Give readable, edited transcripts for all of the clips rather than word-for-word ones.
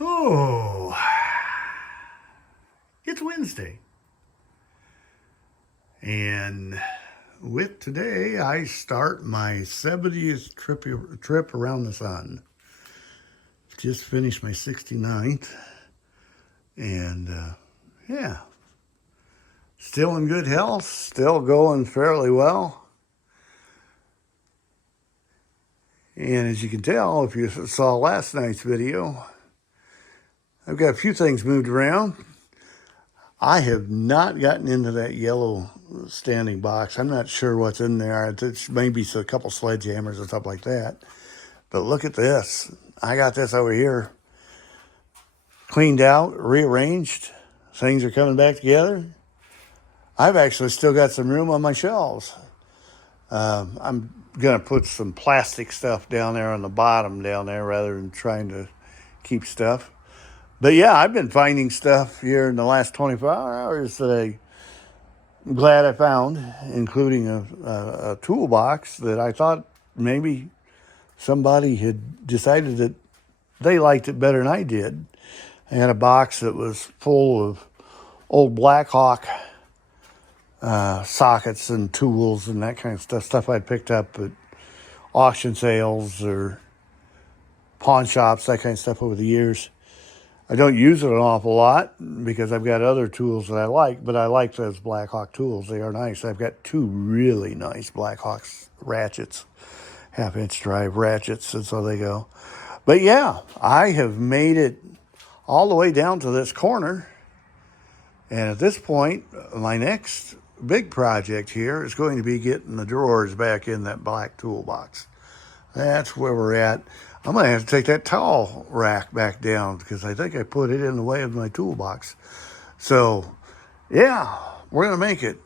Oh, it's Wednesday. And with today, I start my 70th trip around the sun. Just finished my 69th. And yeah, still in good health, still going fairly well. And as you can tell, if you saw last night's video, I've got a few things moved around. I have not gotten into that yellow standing box. I'm not sure what's in there. It's maybe a couple sledgehammers and stuff like that. But look at this. I got this over here cleaned out, rearranged. Things are coming back together. I've actually still got some room on my shelves. I'm going to put some plastic stuff down there on the bottom down there rather than trying to keep stuff. But yeah, I've been finding stuff here in the last 24 hours that I'm glad I found, including a toolbox that I thought maybe somebody had decided that they liked it better than I did. I had a box that was full of old Blackhawk sockets and tools and that kind of stuff I picked up at auction sales or pawn shops, that kind of stuff over the years. I don't use it an awful lot because I've got other tools that I like, but I like those Blackhawk tools. They are nice. I've got two really nice Blackhawk ratchets, half-inch drive ratchets, and so they go. But yeah, I have made it all the way down to this corner. And at this point, my next big project here is going to be getting the drawers back in that black toolbox. That's where we're at. I'm going to have to take that towel rack back down because I think I put it in the way of my toolbox. So, yeah, we're going to make it.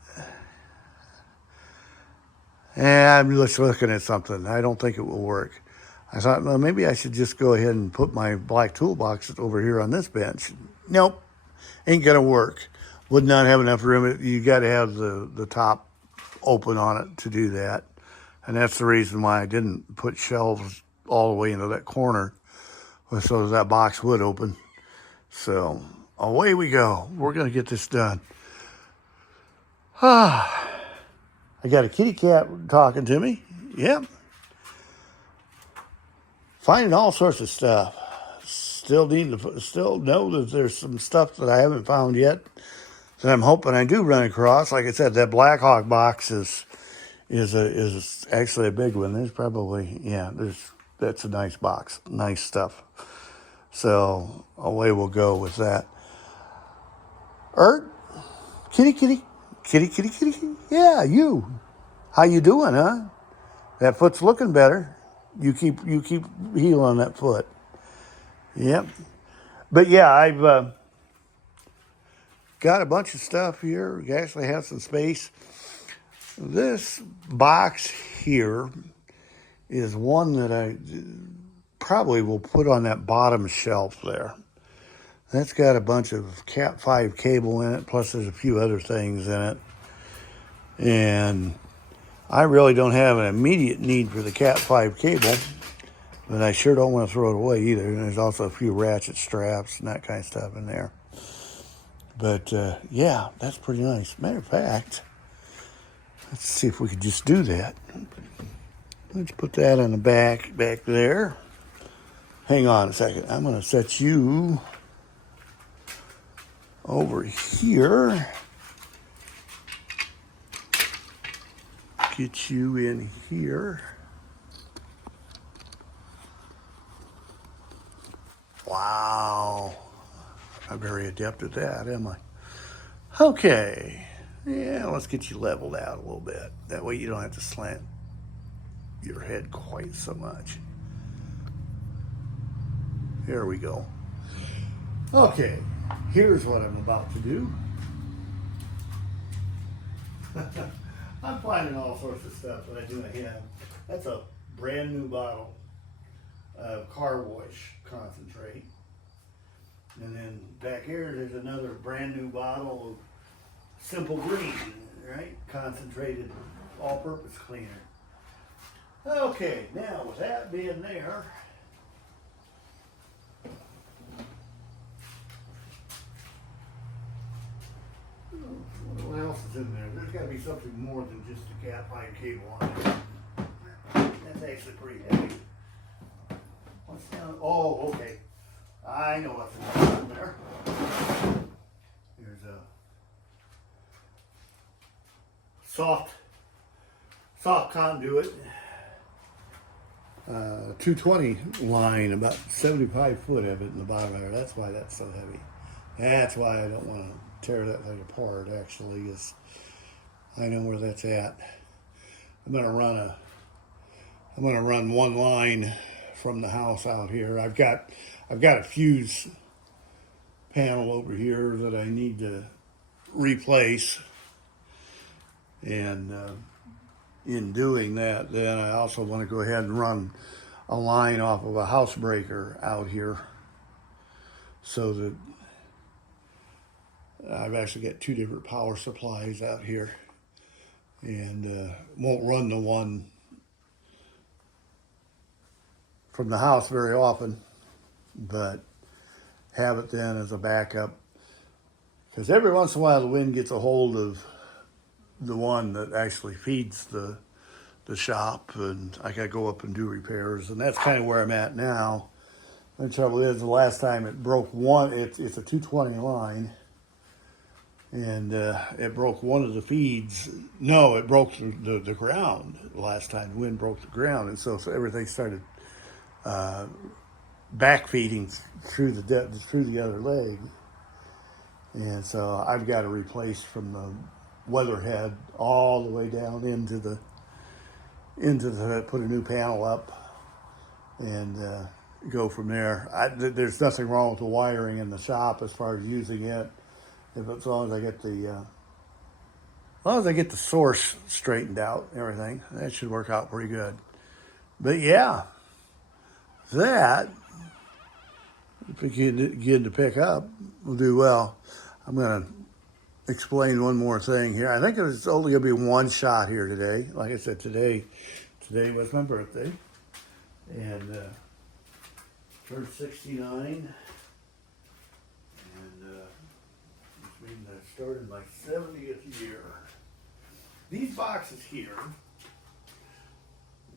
And I'm just looking at something. I don't think it will work. I thought, well, maybe I should just go ahead and put my black toolbox over here on this bench. Nope, ain't going to work. Would not have enough room. You got to have the top open on it to do that. And that's the reason why I didn't put shelves all the way into that corner so that box would open. So away we go. We're going to get this done. I got a kitty cat talking to me. Yep. Finding all sorts of stuff. Still know that there's some stuff that I haven't found yet that I'm hoping I do run across. Like I said, that Blackhawk box is actually a big one. There's probably, that's a nice box, nice stuff. So away we'll go with that. Kitty. Yeah, you. How you doing, huh? That foot's looking better. You keep healing that foot. Yep. But yeah, I've got a bunch of stuff here. We actually have some space. This box here is one that I probably will put on that bottom shelf there. That's got a bunch of Cat 5 cable in it, plus there's a few other things in it. And I really don't have an immediate need for the Cat 5 cable, but I sure don't want to throw it away either. And there's also a few ratchet straps and that kind of stuff in there. But yeah, that's pretty nice. Matter of fact, let's see if we could just do that. Let's put that on the back there. Hang on a second. I'm going to set you over here. Get you in here. Wow. I'm very adept at that, am I? Okay. Yeah, let's get you leveled out a little bit. That way you don't have to slant your head quite so much. There we go. Okay, here's what I'm about to do. I'm finding all sorts of stuff that I do have. That's a brand new bottle of car wash concentrate. And then back here, there's another brand new bottle of Simple Green, right? Concentrated all-purpose cleaner. Okay, now with that being there, in there. There's got to be something more than just a Cat 5 cable on there. That's actually pretty heavy. What's down? Oh, okay. I know what's down there. There's a soft conduit. 220 line, about 75 foot of it in the bottom of there. That's why that's so heavy. That's why I don't want to tear that thing apart, actually, is I know where that's at. I'm gonna run one line from the house out here. I've got a fuse panel over here that I need to replace, and in doing that, then I also want to go ahead and run a line off of a house breaker out here, so that I've actually got two different power supplies out here, and won't run the one from the house very often, but have it then as a backup, because every once in a while the wind gets a hold of the one that actually feeds the shop, and I gotta go up and do repairs, and that's kind of where I'm at now. The trouble is, the last time it broke one, it's a 220 line, and it broke one of the feeds. No, it broke the ground the last time. The wind broke the ground, and so everything started back feeding through the other leg, and so I've got to replace from the weatherhead all the way down into the put a new panel up and go from there. There's nothing wrong with the wiring in the shop as far as using it, as long as I get the source straightened out, everything that should work out pretty good. But yeah, that if we get to pick up, we'll do well. I'm gonna explain one more thing here. I think it's only going to be one shot here today. Like I said, today was my birthday, and turned 69, and which means I started my 70th year. These boxes here,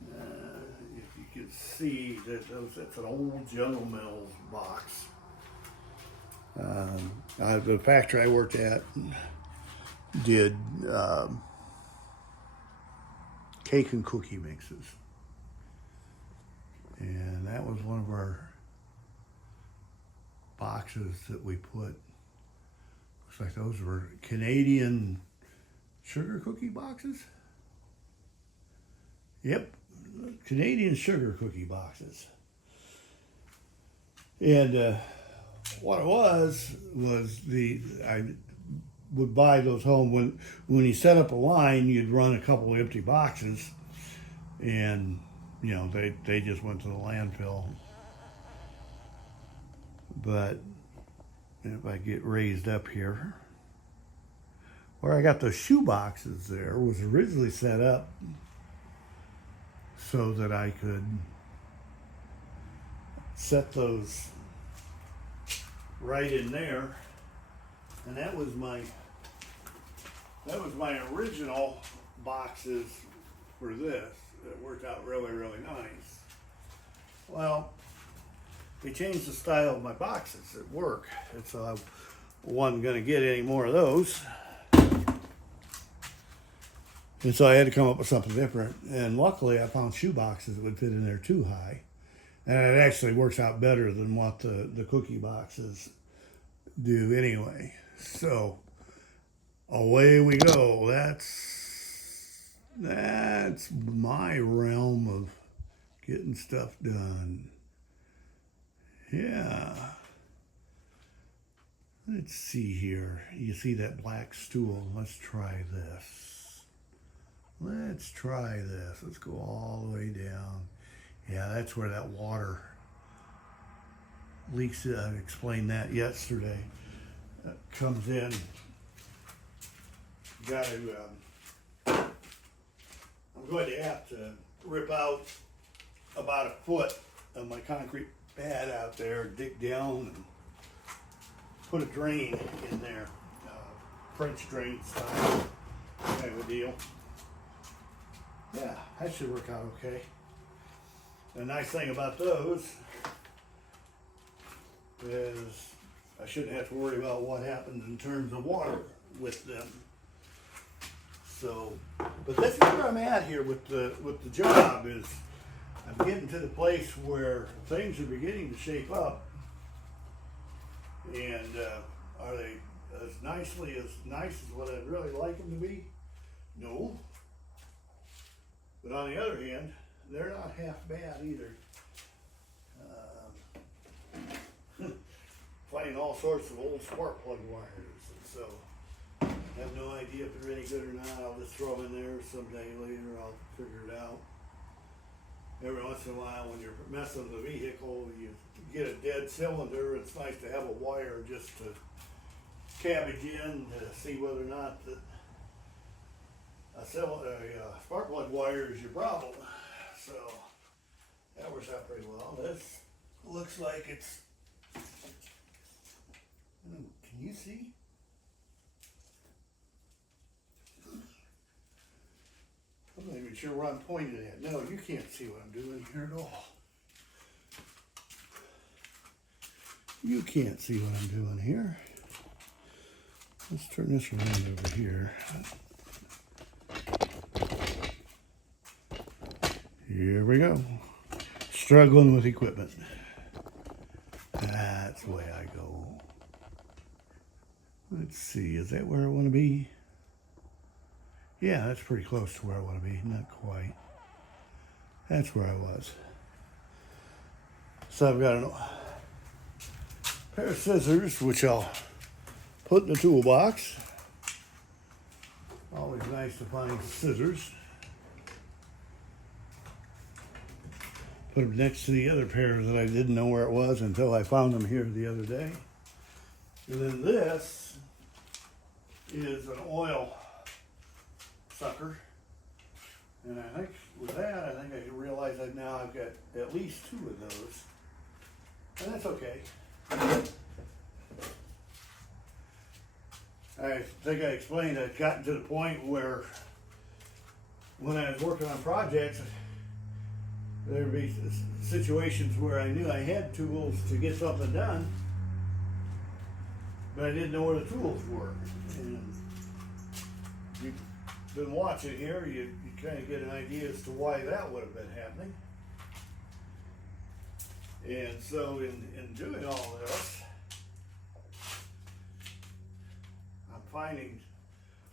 if you can see that's an old General Mills box. The factory I worked at did cake and cookie mixes, and that was one of our boxes that we put. Looks like those were Canadian sugar cookie boxes. Yep, Canadian sugar cookie boxes. And what it was I would buy those home when you set up a line, you'd run a couple of empty boxes, and they just went to the landfill. But if I get raised up here, where I got those shoe boxes there was originally set up so that I could set those right in there, and that was my original boxes for this. It worked out really, really nice. Well, they changed the style of my boxes at work, and so I wasn't going to get any more of those, and so I had to come up with something different. And luckily I found shoe boxes that would fit in there too high, and it actually works out better than what the cookie boxes do anyway. So away we go. That's my realm of getting stuff done. Yeah. Let's see here. You see that black stool? Let's try this. Let's go all the way down. Yeah, that's where that water leaks. I explained that yesterday. Comes in. Got to. I'm going to have to rip out about a foot of my concrete pad out there, dig down, and put a drain in there, French drain style. Kind of a deal. Yeah, that should work out okay. The nice thing about those is I shouldn't have to worry about what happens in terms of water with them. So, but this is where I'm at here with the job. Is I'm getting to the place where things are beginning to shape up, and are they as nice as what I'd really like them to be? No. But on the other hand, they're not half bad either. Finding all sorts of old spark plug wires, and so I have no idea if they're any good or not. I'll just throw them in there someday later. I'll figure it out. Every once in a while, when you're messing with the vehicle, you get a dead cylinder. It's nice to have a wire just to cabbage in to see whether or not that a spark plug wire is your problem. So that works out pretty well. This looks like it's. Can you see? I'm not even sure where I'm pointing at. No, you can't see what I'm doing here at all. You can't see what I'm doing here. Let's turn this around over here. Here we go. Struggling with equipment. That's the way I go. Let's see, is that where I want to be? Yeah, that's pretty close to where I want to be. Not quite. That's where I was. So I've got a pair of scissors, which I'll put in the toolbox. Always nice to find scissors. Put them next to the other pair that I didn't know where it was until I found them here the other day. And then this is an oil sucker. And I think with that, I think I realize that now I've got at least 2 of those. And that's okay. I think I explained I'd gotten to the point where when I was working on projects, there would be situations where I knew I had tools to get something done, but I didn't know where the tools were. And you've been watching here, you kind of get an idea as to why that would have been happening. And so in doing all this, I'm finding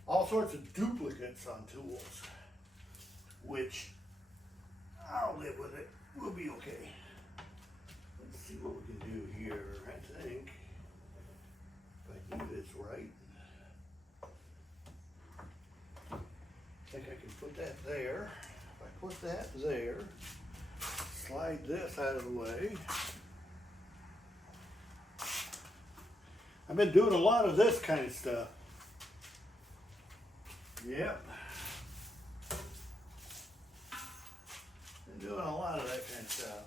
all sorts of duplicates on tools, which I'll live with it. We'll be okay. Let's see what we can do here. I think if I do this right, I think I can put that there. If I put that there, slide this out of the way. I've been doing a lot of this kind of stuff. Yep. Been doing a lot of that kind of stuff.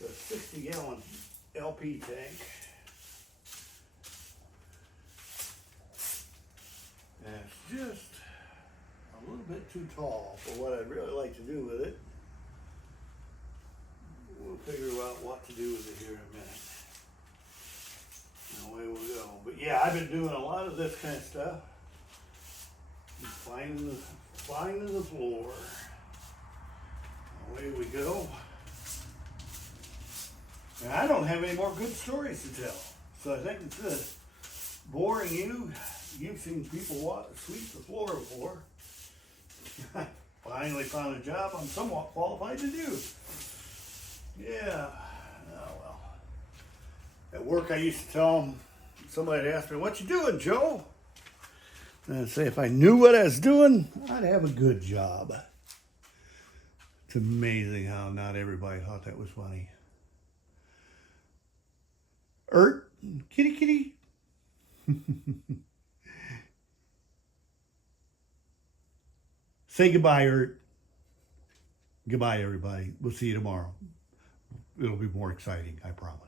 It's a 60-gallon LP tank. And it's just a little bit too tall for what I'd really like to do with it. We'll figure out what to do with it here in a minute. And away we'll go. But yeah, I've been doing a lot of this kind of stuff. Finding the floor. Away we go. And I don't have any more good stories to tell. So I think instead of boring you, you've seen people sweep the floor before. I finally found a job I'm somewhat qualified to do. Yeah. Oh well. At work I used to tell them, somebody asked me, "What you doing, Joe?" And I'd say if I knew what I was doing, I'd have a good job. It's amazing how not everybody thought that was funny. Kitty kitty. Say goodbye, Ert. Goodbye, everybody. We'll see you tomorrow. It'll be more exciting, I promise.